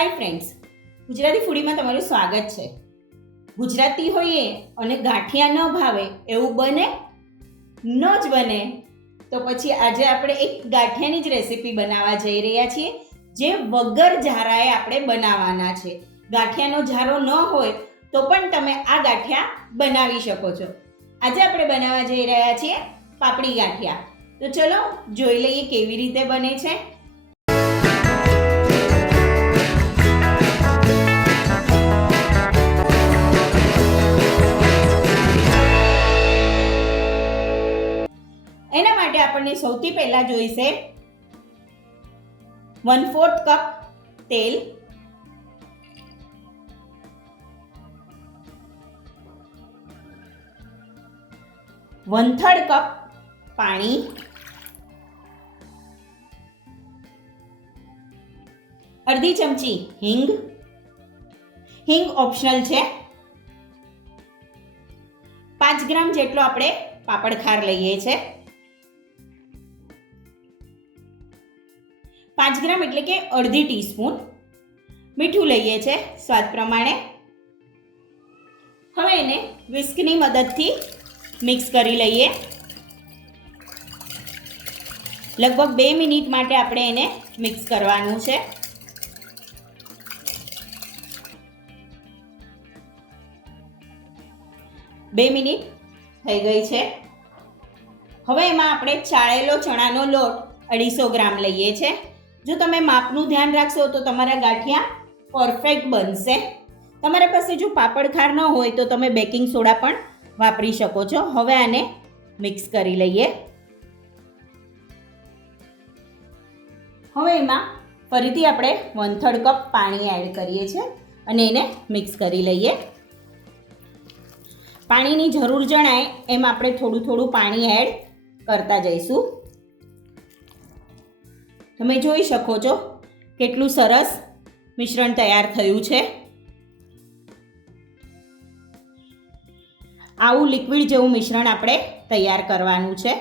Hi friends Gujarati ફૂડીમાં તમારું સ્વાગત છે. ગુજરાતી હોઈએ અને ગાંઠિયા ન ભાવે એવું બને? ન જ બને. તો પછી આજે આપણે એક ગાંઠિયાની જ રેસીપી બનાવવા જઈ રહ્યા છીએ, જે વગર ઝારાએ આપણે બનાવવાના છે. ગાંઠિયાનો ઝારો ન હોય તો પણ તમે આ ગાંઠિયા બનાવી શકો છો. આજે આપણે બનાવવા જઈ રહ્યા છીએ પાપડી ગાંઠિયા. તો ચલો જોઈ લઈએ કેવી રીતે બને છે. એના માટે આપણને સૌથી પહેલાં જોઈશે વન ફોર્થ કપ તેલ. વન થર્ડ કપ પાણી. અડધી ચમચી હિંગ. હિંગ ઓપ્શનલ છે. પાંચ ગ્રામ જેટલો આપણે પાપડ ખાર લઈએ છે. પાંચ ગ્રામ એટલે કે અડધી ટીસ્પૂન. મીઠું લઈએ છે સ્વાદ પ્રમાણે. હવે એને વિસ્કની મદદથી મિક્સ કરી લઈએ. લગભગ બે મિનિટ માટે આપણે એને મિક્સ કરવાનું છે. બે મિનિટ થઈ ગઈ છે. હવે એમાં આપણે ચાળેલો ચણાનો લોટ અઢીસો ગ્રામ લઈએ છે. જો તમે માપનું ધ્યાન રાખશો તો તમારા ગાંઠિયા પરફેક્ટ બનશે. તમારા પાસે જો પાપડ ખાર ન હોય તો તમે બેકિંગ સોડા પણ વાપરી શકો છો. હવે આને મિક્સ કરી લઈએ. હવે એમાં ફરીથી આપણે વન થર્ડ કપ પાણી એડ કરીએ છીએ અને એને મિક્સ કરી લઈએ. પાણીની જરૂર જણાય એમ આપણે થોડું થોડું પાણી એડ કરતા જઈશું. તમે જોઈ શકો છો કેટલું સરસ મિશ્રણ તૈયાર થયું છે. આવું લિક્વિડ જેવું મિશ્રણ આપણે તૈયાર કરવાનું છે.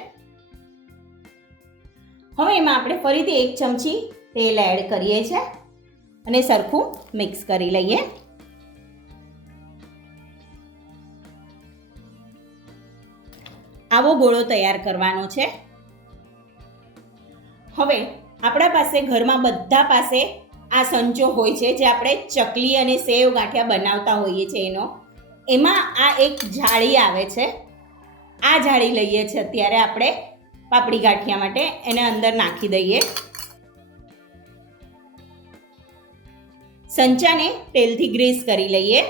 હવે એમાં આપણે ફરીથી એક ચમચી તેલ એડ કરીએ છીએ અને સરખું મિક્સ કરી લઈએ. આવો ગોળો તૈયાર કરવાનો છે. હવે આપણા પાસે ઘરમાં બધા પાસે આ સંચો હોય છે જે આપણે ચકલી અને સેવ ગાંઠિયા બનાવતા હોઈએ છીએ એનો. એમાં આ એક જાળી આવે છે. આ જાળી લઈએ છીએ અત્યારે આપણે પાપડી ગાંઠિયા માટે. એને અંદર નાખી દઈએ. સંચાને તેલથી ગ્રીસ કરી લઈએ.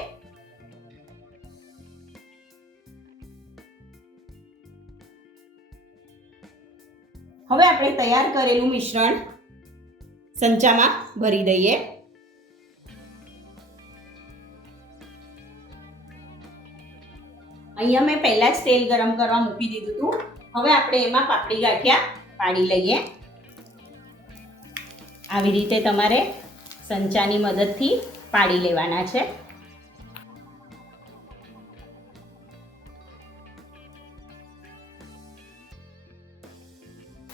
હવે આપણે તૈયાર કરેલું મિશ્રણ સંચામાં ભરી દઈએ. અહીંયા મેં પહેલાં જ તેલ ગરમ કરવા મૂકી દીધું હતું. હવે આપણે એમાં પાપડી ગાંઠિયા પાડી લઈએ. આવી રીતે તમારે સંચાની મદદથી પાડી લેવાના છે.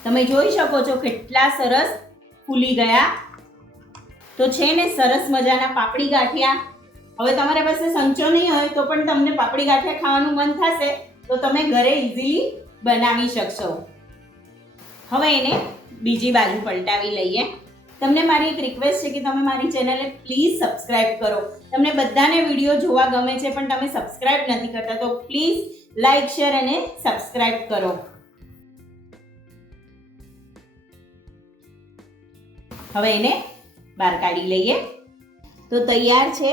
તમે જોઈ શકો છો કેટલા સરસ ફૂલી ગયા. તો છે ને સરસ મજાના પાપડી ગાંઠિયા. હવે તમારા પાસે સંચો નહીં હોય તો પણ તમને પાપડી ગાંઠિયા ખાવાનું મન થશે. તો તમે ઘરે ઇઝીલી બનાવી શકશો. હવે એને બીજી બાજુ પલટાવી લઈએ. તમને મારી એક રિક્વેસ્ટ છે કે તમે મારી ચેનલને પ્લીઝ સબસ્ક્રાઇબ કરો. તમને બધાને વીડિયો જોવા ગમે છે પણ તમે સબસ્ક્રાઇબ નથી કરતા તો પ્લીઝ લાઇક શેર અને સબસ્ક્રાઇબ કરો. હવે એને બહાર કાઢી લઈએ. તો તૈયાર છે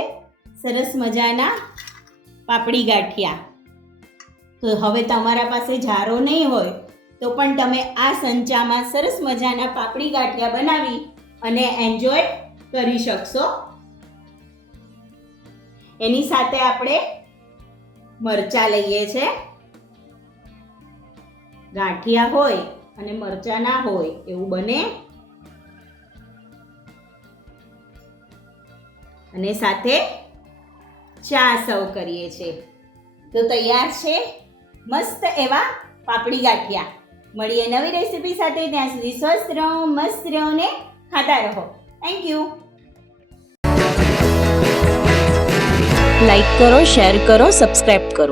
સરસ મજાના પાપડી ગાંઠિયા. તો હવે તમારા પાસે જારો નહીં હોય તો પણ તમે આ સંચામાં સરસ મજાના પાપડી ગાંઠિયા બનાવી અને એન્જોય કરી શકશો. એની સાથે આપણે મરચા લઈએ છે. ગાંઠિયા હોય અને મરચા ના હોય એવું બને. અને સાથે ચા સર્વ કરીએ છીએ તો તૈયાર છે? મસ્ત એવા પાપડી ગાંઠિયા. મળીએ નવી રેસીપી સાથે. ત્યાં સુધી સ્વસ્થ રહો, મસ્ત રહો ને ખાતા રહો. થેન્ક યુ લાઈક કરો શેર કરો સબસ્ક્રાઈબ કરો.